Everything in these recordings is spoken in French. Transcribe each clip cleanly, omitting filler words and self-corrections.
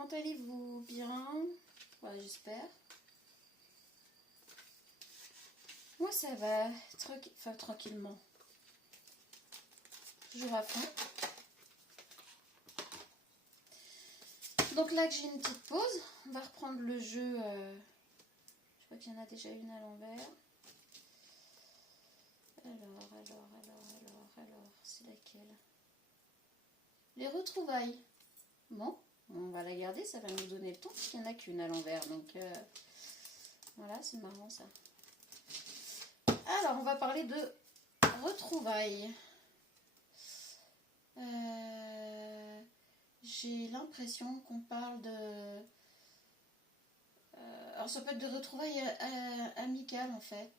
comment allez-vous? Bien? Ouais, j'espère. Moi, ça va, tranquillement. Toujours à fond. Donc là que j'ai une petite pause, on va reprendre le jeu. Je crois qu'il y en a déjà une à l'envers. Alors, c'est laquelle? Les retrouvailles. Bon, on va la garder, ça va nous donner le temps, parce qu'il n'y en a qu'une à l'envers. Donc voilà, c'est marrant ça. Alors, on va parler de retrouvailles. J'ai l'impression qu'on parle de... alors, ça peut être de retrouvailles amicales, en fait.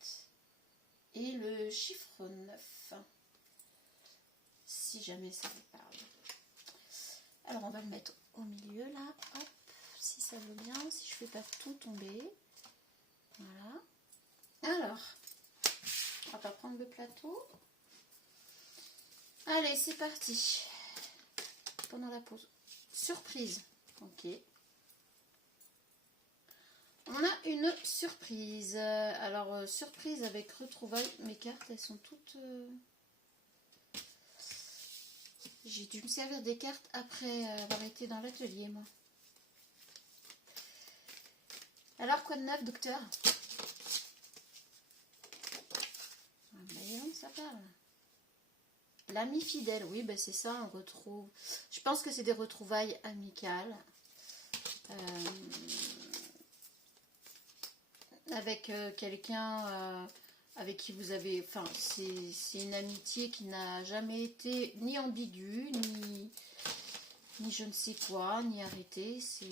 Et le chiffre 9. Si jamais ça vous parle. Alors, on va le mettre au milieu, là. Hop, si ça veut bien, si je ne fais pas tout tomber. Voilà. Alors, on va prendre le plateau. Allez, c'est parti. Pendant la pause. Surprise. Ok. On a une surprise. Alors, surprise avec retrouvailles. Mes cartes, elles sont toutes... J'ai dû me servir des cartes après avoir été dans l'atelier, moi. Alors, quoi de neuf, docteur? Mais ça parle. L'ami fidèle, oui, ben c'est ça, on retrouve. Je pense que c'est des retrouvailles amicales. Avec quelqu'un avec qui vous avez... Enfin, c'est une amitié qui n'a jamais été ni ambiguë, ni je ne sais quoi, ni arrêtée. C'est...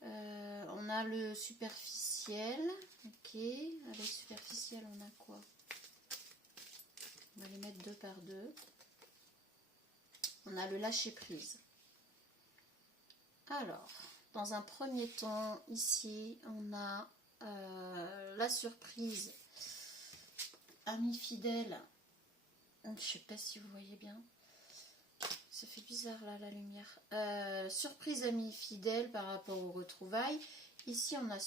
on a le superficiel. Ok, avec superficiel, on a quoi? On va les mettre 2 par 2. On a le lâcher prise. Alors, dans un premier temps, ici, on a la surprise. Ami fidèle. Je ne sais pas si vous voyez bien. Ça fait bizarre là, la lumière. Surprise ami fidèle par rapport aux retrouvailles. Ici, on a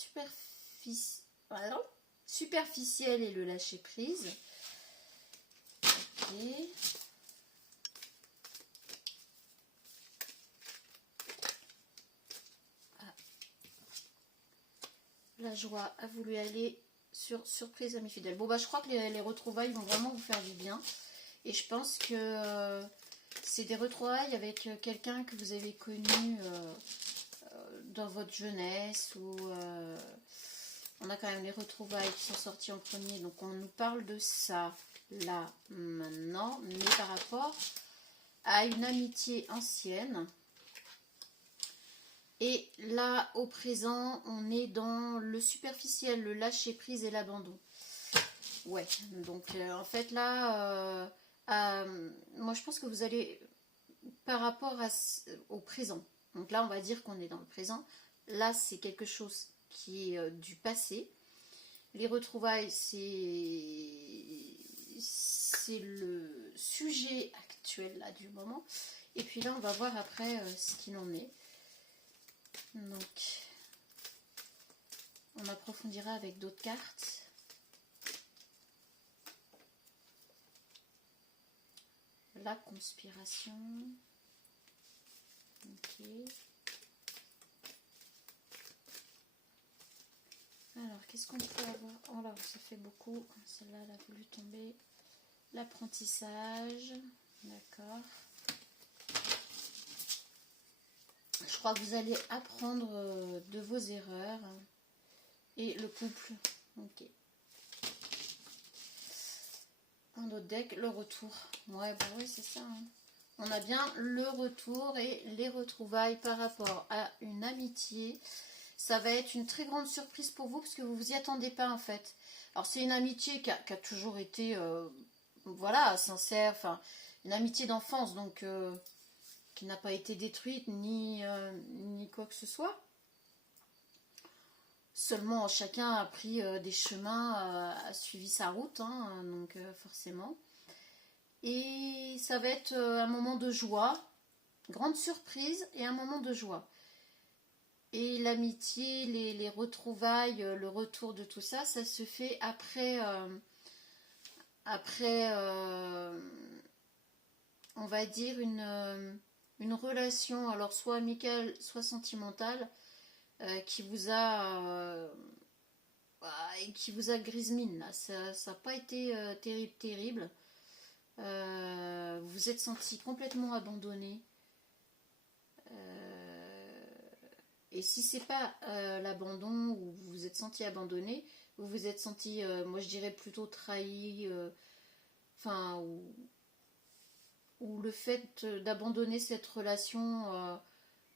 superficiel et le lâcher prise. Ok. La joie a voulu aller sur surprise ami fidèle. Bon, bah, je crois que les retrouvailles vont vraiment vous faire du bien. Et je pense que c'est des retrouvailles avec quelqu'un que vous avez connu dans votre jeunesse. Ou on a quand même les retrouvailles qui sont sorties en premier. Donc, on nous parle de ça, là, maintenant. Mais par rapport à une amitié ancienne. Et là, au présent, on est dans le superficiel, le lâcher prise et l'abandon. Ouais, donc en fait là, moi je pense que vous allez, par rapport au présent, donc là on va dire qu'on est dans le présent, là c'est quelque chose qui est du passé. Les retrouvailles, c'est le sujet actuel là du moment. Et puis là on va voir après ce qu'il en est. Donc, on approfondira avec d'autres cartes. La conspiration. Ok. Alors, qu'est-ce qu'on peut avoir? Oh là, ça fait beaucoup. Celle-là, elle a voulu tomber. L'apprentissage. D'accord. Je crois que vous allez apprendre de vos erreurs. Et le couple. Ok. Un autre deck, le retour. Ouais, bah oui, c'est ça. Hein. On a bien le retour et les retrouvailles par rapport à une amitié. Ça va être une très grande surprise pour vous parce que vous vous y attendez pas en fait. Alors c'est une amitié qui a toujours été, voilà, sincère. Enfin, une amitié d'enfance, donc... qui n'a pas été détruite ni quoi que ce soit. Seulement chacun a pris des chemins, a suivi sa route, hein, donc forcément. Et ça va être un moment de joie, grande surprise et un moment de joie. Et l'amitié, les retrouvailles, le retour de tout ça, ça se fait après on va dire une relation, alors soit amicale, soit sentimentale, qui vous a grise mine là. Ça n'a pas été terrible. Vous vous êtes senti complètement abandonné. Et si c'est pas l'abandon ou vous vous êtes senti abandonné, vous vous êtes senti, moi je dirais plutôt trahi, enfin, ou le fait d'abandonner cette relation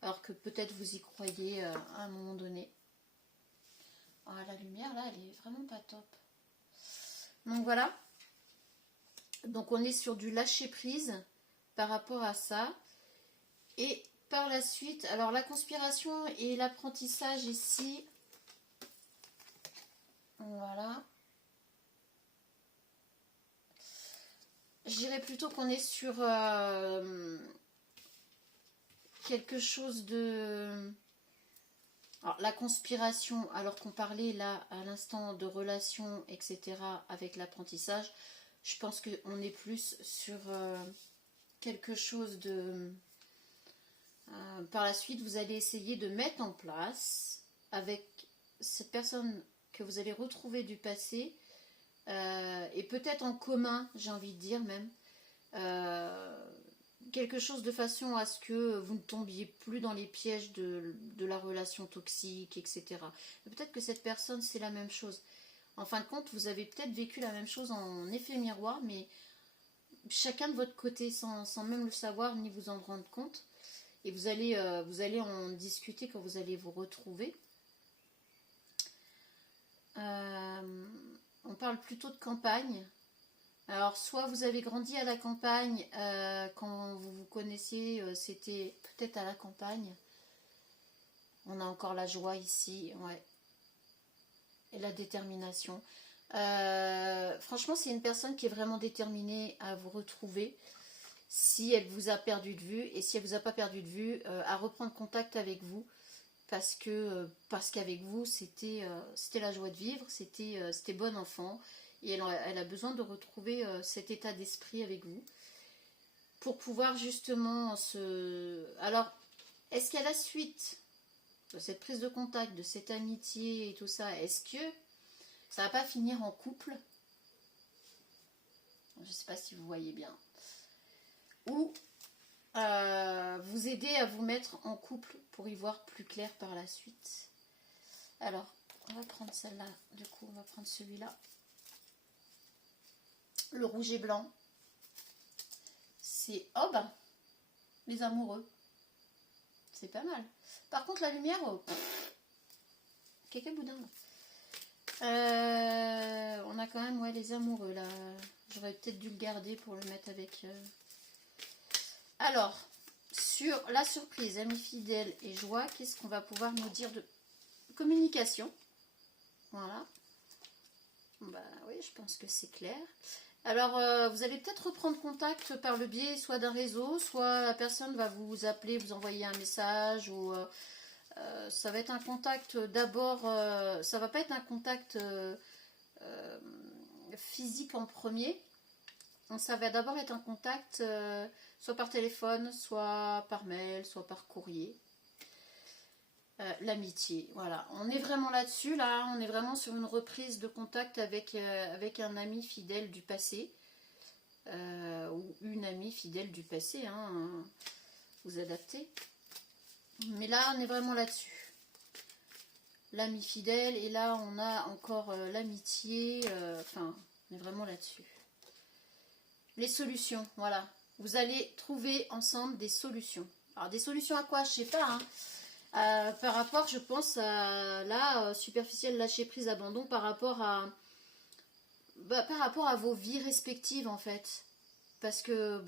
alors que peut-être vous y croyez à un moment donné. Ah, la lumière là, elle est vraiment pas top. Donc voilà. Donc on est sur du lâcher prise par rapport à ça. Et par la suite, alors la conspiration et l'apprentissage ici, voilà. Je dirais plutôt qu'on est sur quelque chose de... Alors, la conspiration, alors qu'on parlait là à l'instant de relations, etc. avec l'apprentissage, je pense qu'on est plus sur quelque chose de... par la suite, vous allez essayer de mettre en place avec cette personne que vous allez retrouver du passé, et peut-être en commun, j'ai envie de dire même, quelque chose de façon à ce que vous ne tombiez plus dans les pièges de la relation toxique, etc. Peut-être que cette personne, c'est la même chose. En fin de compte, vous avez peut-être vécu la même chose en effet miroir, mais chacun de votre côté, sans même le savoir ni vous en rendre compte. Et vous allez en discuter quand vous allez vous retrouver. On parle plutôt de campagne. Alors, soit vous avez grandi à la campagne, quand vous vous connaissiez, c'était peut-être à la campagne. On a encore la joie ici, ouais. Et la détermination. Franchement, c'est une personne qui est vraiment déterminée à vous retrouver. Si elle vous a perdu de vue, et si elle vous a pas perdu de vue, à reprendre contact avec vous, parce qu'avec vous, c'était la joie de vivre, c'était bon enfant. Et elle a besoin de retrouver cet état d'esprit avec vous pour pouvoir justement se... Alors, est-ce qu'à la suite de cette prise de contact, de cette amitié et tout ça, est-ce que ça va pas finir en couple? Je ne sais pas si vous voyez bien. Ou vous aider à vous mettre en couple pour y voir plus clair par la suite. Alors, on va prendre celle-là. Du coup, on va prendre celui-là. Le rouge et blanc, c'est oh ben, les amoureux. C'est pas mal. Par contre, la lumière, caca boudin. On a quand même les amoureux là. J'aurais peut-être dû le garder pour le mettre avec. Alors, sur la surprise, amis fidèles et joie, qu'est-ce qu'on va pouvoir nous dire de communication? Voilà. Bah oui, je pense que c'est clair. Alors, vous allez peut-être reprendre contact par le biais soit d'un réseau, soit la personne va vous appeler, vous envoyer un message, ou ça va être un contact d'abord, ça va pas être un contact physique en premier, ça va d'abord être un contact soit par téléphone, soit par mail, soit par courrier. L'amitié, voilà, on est vraiment là-dessus, là, on est vraiment sur une reprise de contact avec un ami fidèle du passé, ou une amie fidèle du passé, hein, vous adaptez. Mais là, on est vraiment là-dessus. L'ami fidèle, et là, on a encore l'amitié, enfin, on est vraiment là-dessus. Les solutions, voilà. Vous allez trouver ensemble des solutions. Alors, des solutions à quoi? Je sais pas, hein. Par rapport, je pense, à la superficielle lâcher prise, abandon, par rapport à vos vies respectives, en fait. Parce que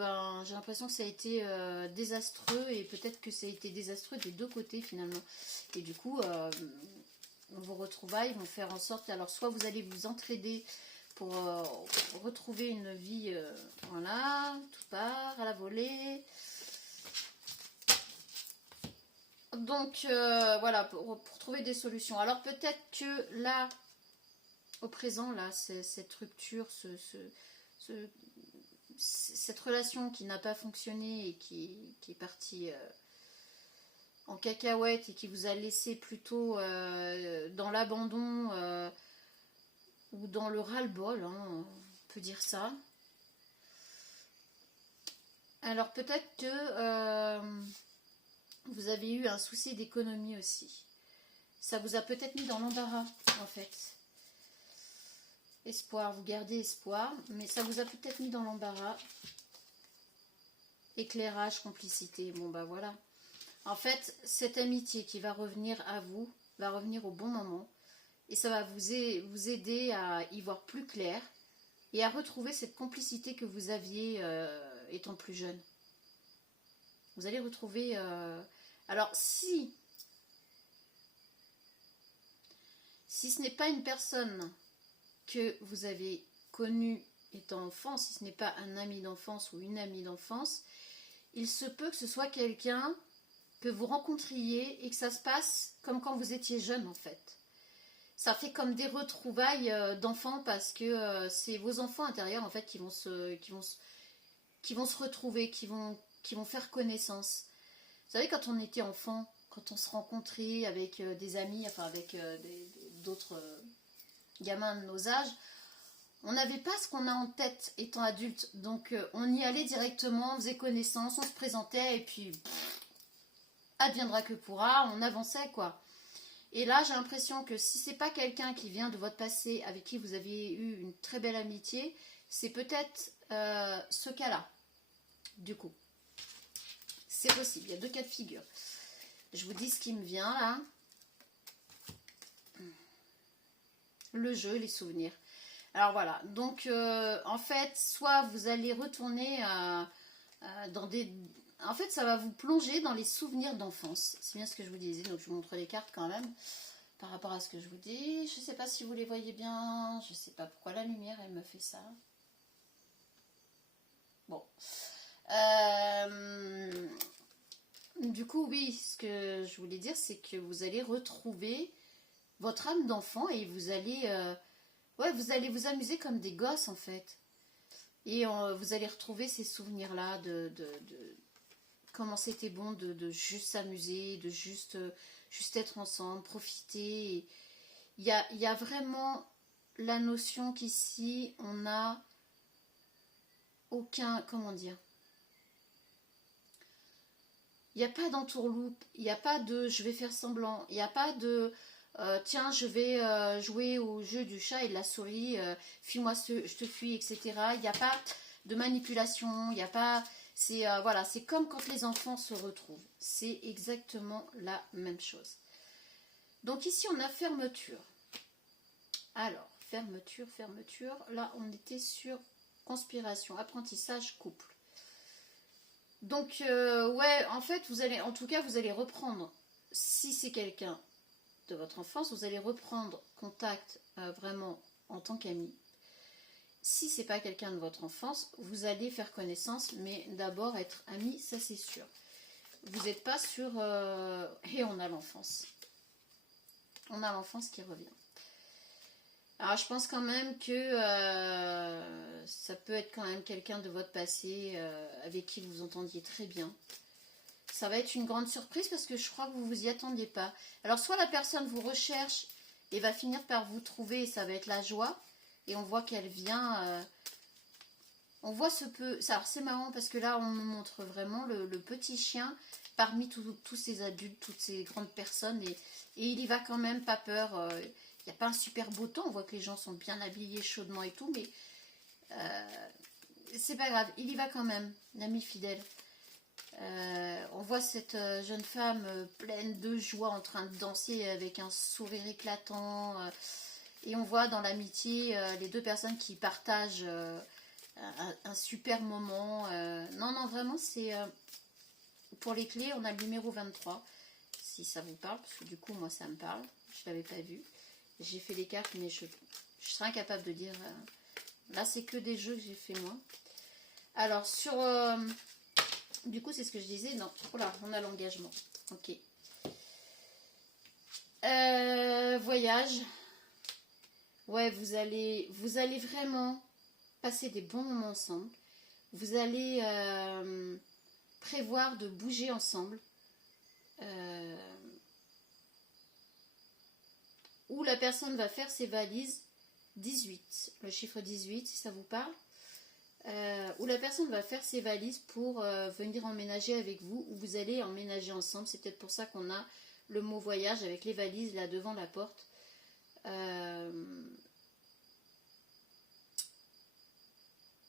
j'ai l'impression que ça a été désastreux, et peut-être que ça a été désastreux des deux côtés, finalement. Et du coup, vos retrouvailles vont faire en sorte, alors soit vous allez vous entraider pour retrouver une vie, voilà, tout part à la volée. Donc, voilà, pour trouver des solutions. Alors, peut-être que là, au présent, là, cette rupture, cette relation qui n'a pas fonctionné et qui est partie en cacahuète et qui vous a laissé plutôt dans l'abandon ou dans le ras-le-bol, hein, on peut dire ça. Alors peut-être que vous avez eu un souci d'économie aussi. Ça vous a peut-être mis dans l'embarras en fait. Espoir, vous gardez espoir, mais ça vous a peut-être mis dans l'embarras. Éclairage, complicité, bon bah voilà. En fait, cette amitié qui va revenir à vous, va revenir au bon moment. Et ça va vous aider à y voir plus clair et à retrouver cette complicité que vous aviez étant plus jeune. Vous allez retrouver... Alors, si ce n'est pas une personne que vous avez connue étant enfant, si ce n'est pas un ami d'enfance ou une amie d'enfance, il se peut que ce soit quelqu'un que vous rencontriez et que ça se passe comme quand vous étiez jeune en fait. Ça fait comme des retrouvailles d'enfants parce que c'est vos enfants intérieurs en fait qui vont se retrouver, qui vont faire connaissance. Vous savez, quand on était enfant, quand on se rencontrait avec des amis, enfin avec d'autres gamins de nos âges, on n'avait pas ce qu'on a en tête étant adulte. Donc on y allait directement, on faisait connaissance, on se présentait et puis adviendra que pourra, on avançait quoi. Et là, j'ai l'impression que si c'est pas quelqu'un qui vient de votre passé, avec qui vous avez eu une très belle amitié, c'est peut-être ce cas-là, du coup. C'est possible, il y a deux cas de figure. Je vous dis ce qui me vient, là. Le jeu, les souvenirs. Alors voilà, donc en fait, soit vous allez retourner dans des... En fait, ça va vous plonger dans les souvenirs d'enfance. C'est bien ce que je vous disais, donc je vous montre les cartes quand même, par rapport à ce que je vous dis. Je ne sais pas si vous les voyez bien, je ne sais pas pourquoi la lumière, elle me fait ça. Bon. Du coup, oui, ce que je voulais dire, c'est que vous allez retrouver votre âme d'enfant et vous allez... ouais, vous allez vous amuser comme des gosses, en fait. Et vous allez retrouver ces souvenirs-là de comment c'était bon de juste s'amuser, de juste être ensemble, profiter. Il y a vraiment la notion qu'ici, on n'a aucun... Comment dire? Il n'y a pas d'entourloupe, il n'y a pas de je vais faire semblant, il n'y a pas de tiens je vais jouer au jeu du chat et de la souris, fuis-moi je te fuis, etc. Il n'y a pas de manipulation, il n'y a pas... C'est voilà, c'est comme quand les enfants se retrouvent, c'est exactement la même chose. Donc ici on a fermeture. Alors, fermeture, là on était sur conspiration, apprentissage, couple. Donc, ouais, en fait, vous allez reprendre, si c'est quelqu'un de votre enfance, vous allez reprendre contact vraiment en tant qu'ami. Si c'est pas quelqu'un de votre enfance, vous allez faire connaissance, mais d'abord être ami, ça c'est sûr. Vous n'êtes pas sur... et on a l'enfance. On a l'enfance qui revient. Alors je pense quand même que ça peut être quand même quelqu'un de votre passé avec qui vous vous entendiez très bien. Ça va être une grande surprise parce que je crois que vous vous y attendiez pas. Alors soit la personne vous recherche et va finir par vous trouver et ça va être la joie. Et on voit qu'elle vient... on voit ce peu... Alors c'est marrant parce que là on me montre vraiment le petit chien parmi tous ces adultes, toutes ces grandes personnes. Et il y va quand même, pas peur... Il n'y a pas un super beau temps, on voit que les gens sont bien habillés chaudement et tout, mais c'est pas grave, il y va quand même, l'ami fidèle. On voit cette jeune femme pleine de joie en train de danser avec un sourire éclatant. Et on voit dans l'amitié les deux personnes qui partagent un super moment. Non, vraiment, c'est... pour les clés, on a le numéro 23, si ça vous parle, parce que du coup, moi, ça me parle. Je ne l'avais pas vu. J'ai fait les cartes, mais je serais incapable de dire... là, c'est que des jeux que j'ai fait moi. Alors, sur... du coup, c'est ce que je disais. Non, oh là, on a l'engagement. Ok. Voyage. Ouais, vous allez vraiment passer des bons moments ensemble. Vous allez prévoir de bouger ensemble. Où la personne va faire ses valises. 18, le chiffre 18, si ça vous parle. Où la personne va faire ses valises pour venir emménager avec vous, ou vous allez emménager ensemble. C'est peut-être pour ça qu'on a le mot voyage avec les valises là devant la porte.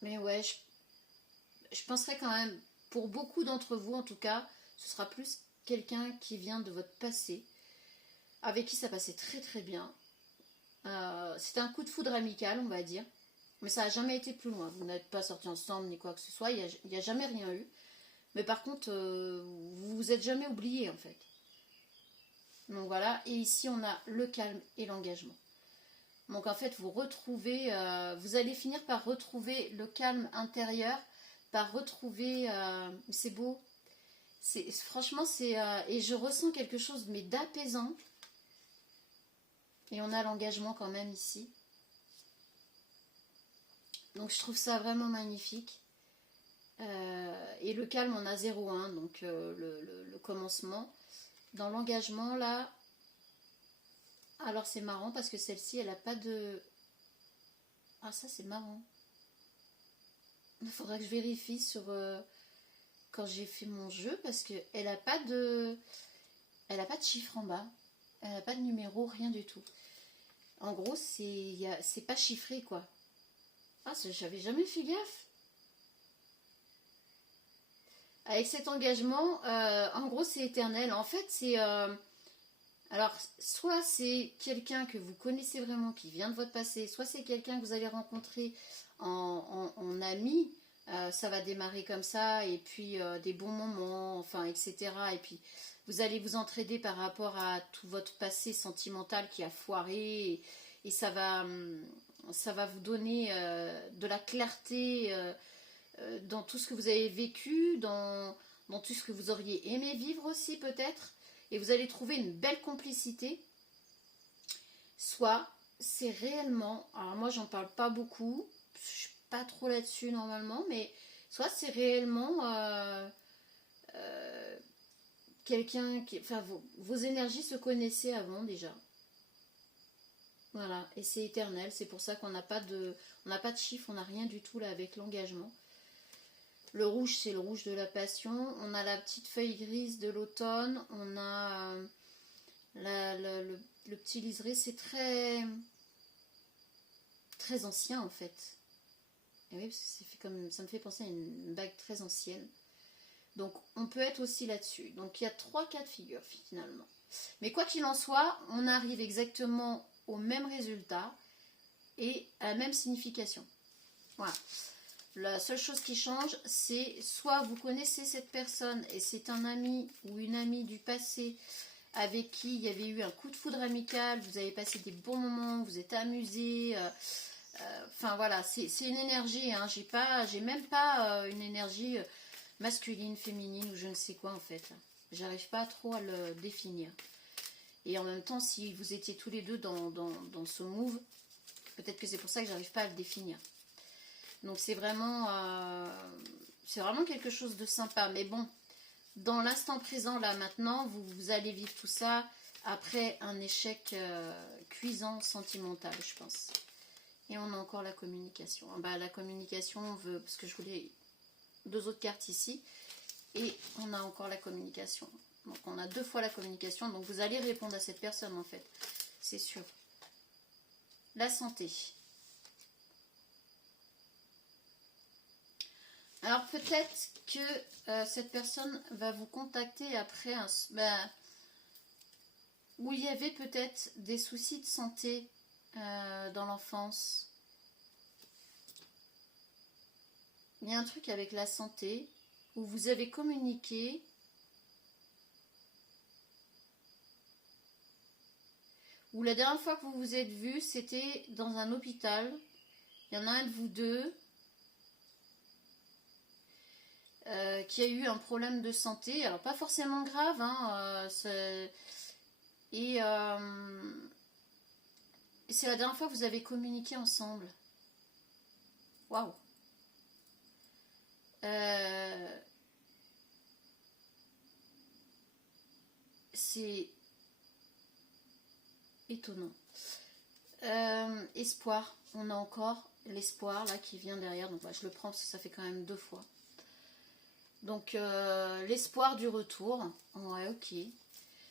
Mais ouais, je penserais quand même, pour beaucoup d'entre vous en tout cas, ce sera plus quelqu'un qui vient de votre passé, avec qui ça passait très très bien. C'était un coup de foudre amical, on va dire. Mais ça n'a jamais été plus loin. Vous n'êtes pas sortis ensemble ni quoi que ce soit. Il n'y a jamais rien eu. Mais par contre, vous vous êtes jamais oubliés en fait. Donc voilà. Et ici, on a le calme et l'engagement. Donc en fait, vous retrouvez... vous allez finir par retrouver le calme intérieur. Par retrouver... c'est beau. Franchement, c'est... et je ressens quelque chose mais d'apaisant. Et on a l'engagement quand même ici. Donc je trouve ça vraiment magnifique. Et le calme, on a 0,1, donc le commencement. Dans l'engagement, là, alors c'est marrant parce que celle-ci, elle n'a pas de... Ah, ça c'est marrant. Il faudra que je vérifie sur quand j'ai fait mon jeu parce qu'elle n'a pas de... Elle n'a pas de chiffre en bas. Elle n'a pas de numéro, rien du tout. En gros, c'est pas chiffré, quoi. Ah, j'avais jamais fait gaffe. Avec cet engagement, en gros, c'est éternel. En fait, c'est... alors, soit c'est quelqu'un que vous connaissez vraiment, qui vient de votre passé, soit c'est quelqu'un que vous allez rencontrer en ami. Ça va démarrer comme ça, et puis des bons moments, enfin, etc. Et puis, vous allez vous entraider par rapport à tout votre passé sentimental qui a foiré, et ça va vous donner de la clarté dans tout ce que vous avez vécu, dans tout ce que vous auriez aimé vivre aussi peut-être, et vous allez trouver une belle complicité. Soit c'est réellement, alors moi j'en parle pas beaucoup, je suis pas trop là-dessus normalement, mais soit c'est réellement quelqu'un qui, enfin vos énergies se connaissaient avant déjà. Voilà, et c'est éternel, c'est pour ça qu'on n'a pas de chiffre, on n'a rien du tout là avec l'engagement. Le rouge, c'est le rouge de la passion. On a la petite feuille grise de l'automne. On a le petit liseré. C'est très, très ancien en fait. Et oui, parce que ça me fait penser à une bague très ancienne. Donc on peut être aussi là-dessus. Donc il y a 3 cas de figure finalement. Mais quoi qu'il en soit, on arrive exactement au même résultat et à la même signification. Voilà. La seule chose qui change, c'est soit vous connaissez cette personne et c'est un ami ou une amie du passé avec qui il y avait eu un coup de foudre amical, vous avez passé des bons moments, vous êtes amusés. Enfin voilà, c'est une énergie. Hein, j'ai même pas une énergie masculine, féminine ou je ne sais quoi en fait. J'arrive pas trop à le définir. Et en même temps, si vous étiez tous les deux dans ce move, peut-être que c'est pour ça que j'arrive pas à le définir. Donc c'est vraiment quelque chose de sympa. Mais bon, dans l'instant présent, là maintenant, vous allez vivre tout ça après un échec cuisant sentimental, je pense. Et on a encore la communication. Bah, la communication, on veut, parce que je voulais 2 autres cartes ici. Et on a encore la communication. Donc on a 2 fois la communication. Donc vous allez répondre à cette personne en fait. C'est sûr. La santé. Alors peut-être que cette personne va vous contacter après où il y avait peut-être des soucis de santé dans l'enfance. Il y a un truc avec la santé où vous avez communiqué. Où la dernière fois que vous vous êtes vus, c'était dans un hôpital. Il y en a un de vous deux qui a eu un problème de santé. Alors pas forcément grave, hein, Et c'est la dernière fois que vous avez communiqué ensemble. Waouh. C'est étonnant. Espoir. On a encore l'espoir là qui vient derrière. Donc je le prends parce que ça fait quand même 2 fois. Donc l'espoir du retour. Ouais, ok.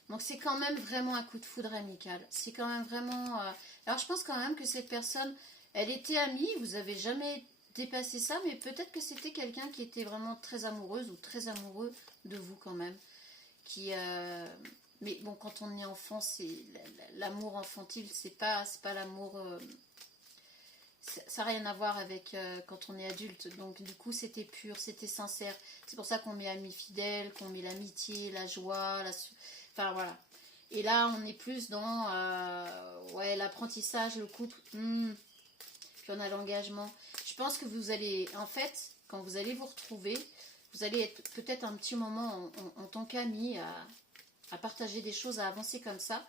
Donc c'est quand même vraiment un coup de foudre amical. C'est quand même vraiment... Alors je pense quand même que cette personne, elle était amie, vous avez jamais dépassé ça, mais peut-être que c'était quelqu'un qui était vraiment très amoureuse ou très amoureux de vous quand même. Mais bon, quand on est enfant, c'est l'amour infantile, c'est pas l'amour... ça n'a rien à voir avec quand on est adulte. Donc du coup, c'était pur, c'était sincère. C'est pour ça qu'on met ami fidèle, qu'on met l'amitié, la joie, enfin voilà. Et là, on est plus dans ouais, l'apprentissage, le couple. Puis on a l'engagement. Je pense que vous allez, en fait, quand vous allez vous retrouver, vous allez être peut-être un petit moment en tant qu'amis à partager des choses, à avancer comme ça.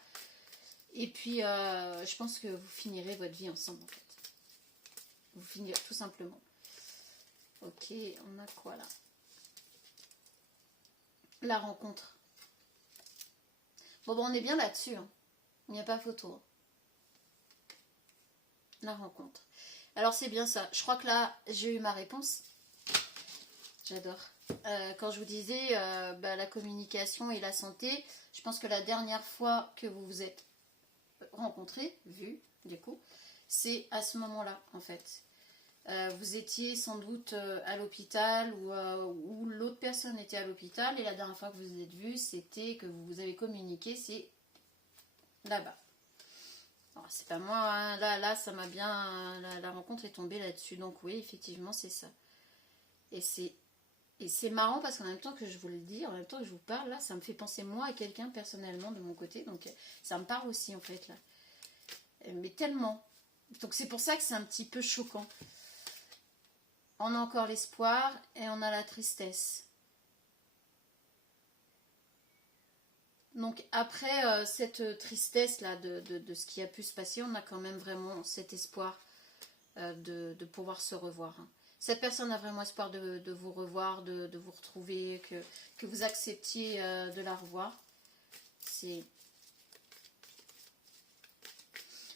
Et puis, je pense que vous finirez votre vie ensemble, en fait. Vous finirez tout simplement. Ok, on a quoi là? La rencontre. Bon, on est bien là-dessus. Hein. Il n'y a pas photo. Hein. La rencontre. Alors, c'est bien ça. Je crois que là, j'ai eu ma réponse. J'adore. Quand je vous disais la communication et la santé, je pense que la dernière fois que vous vous êtes rencontrés, vu, du coup, c'est à ce moment-là, en fait. Vous étiez sans doute à l'hôpital ou l'autre personne était à l'hôpital et la dernière fois que vous vous êtes vus, c'était que vous avez communiqué, c'est là-bas. C'est pas moi, hein. Là, ça m'a bien... La rencontre est tombée là-dessus. Donc oui, effectivement, c'est ça. Et c'est marrant parce qu'en même temps que je vous le dis, en même temps que je vous parle, là, ça me fait penser moi à quelqu'un personnellement de mon côté. Donc ça me parle aussi, en fait, là. Mais tellement. Donc c'est pour ça que c'est un petit peu choquant. On a encore l'espoir et on a la tristesse. Donc après cette tristesse là de ce qui a pu se passer, on a quand même vraiment cet espoir de pouvoir se revoir. Hein. Cette personne a vraiment espoir de vous revoir, de vous retrouver, que vous acceptiez de la revoir.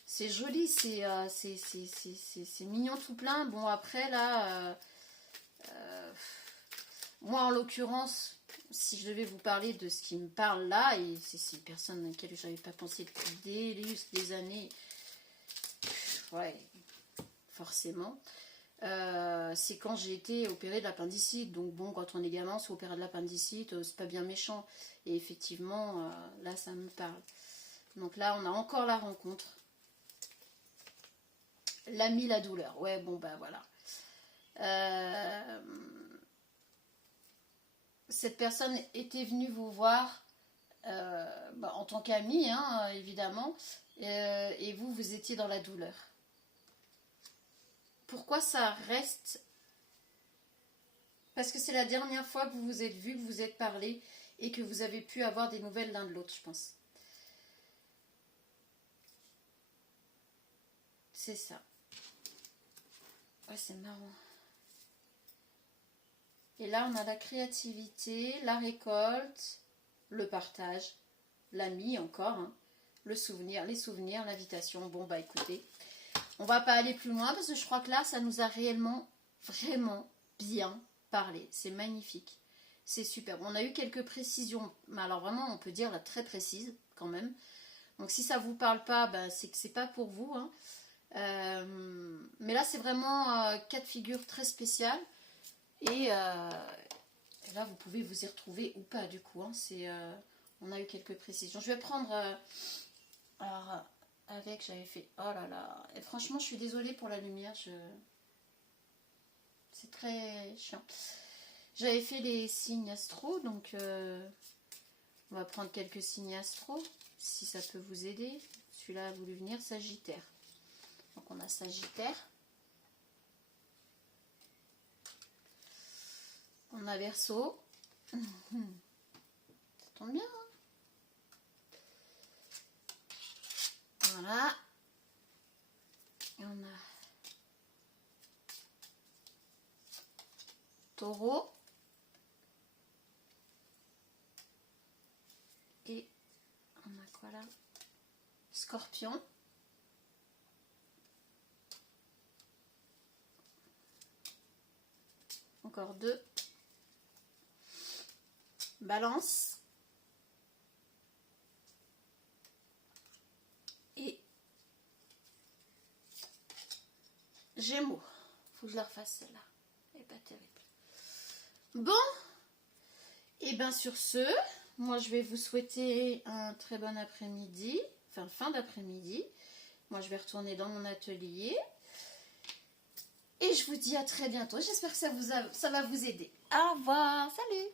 C'est joli, c'est mignon tout plein. Bon après là, moi en l'occurrence, si je devais vous parler de ce qui me parle là, et c'est une personne à laquelle je n'avais pas pensé depuis des années, ouais, forcément, c'est quand j'ai été opérée de l'appendicite. Donc bon, quand on est gamin, on se fait opérer de l'appendicite, c'est pas bien méchant. Et effectivement, là, ça me parle. Donc là, on a encore la rencontre. L'ami, la douleur. Ouais, bon, bah voilà. Cette personne était venue vous voir en tant qu'ami, hein, évidemment, et vous étiez dans la douleur. Pourquoi ça reste? Parce que c'est la dernière fois que vous vous êtes vus, que vous vous êtes parlé, et que vous avez pu avoir des nouvelles l'un de l'autre, je pense. C'est ça. Ouais, c'est marrant. Et là, on a la créativité, la récolte, le partage, l'ami encore, hein, le souvenir, les souvenirs, l'invitation. Bon, bah écoutez, on va pas aller plus loin parce que je crois que là, ça nous a réellement, vraiment bien parlé. C'est magnifique. C'est super. On a eu quelques précisions, mais alors vraiment, on peut dire là, très précises quand même. Donc si ça vous parle pas, bah, c'est que c'est pas pour vous. Hein. Mais là, c'est vraiment cas de figure très spécial. Et là, vous pouvez vous y retrouver ou pas, du coup. Hein. On a eu quelques précisions. Je vais prendre... alors, j'avais fait... Oh là là. Et franchement, je suis désolée pour la lumière. C'est très chiant. J'avais fait les signes astro. Donc, on va prendre quelques signes astro. Si ça peut vous aider. Celui-là a voulu venir Sagittaire. Donc, on a Sagittaire. On a Verseau. Ça tombe bien. Hein, Taureau. Et on a quoi là? Scorpion. Encore 2. Balance. Et Gémeaux. Faut que je la refasse celle-là. Elle n'est pas terrible. Bon. Et bien sur ce, moi je vais vous souhaiter un très bon après-midi. Enfin fin d'après-midi. Moi je vais retourner dans mon atelier. Et je vous dis à très bientôt. J'espère que ça va vous aider. Au revoir. Salut.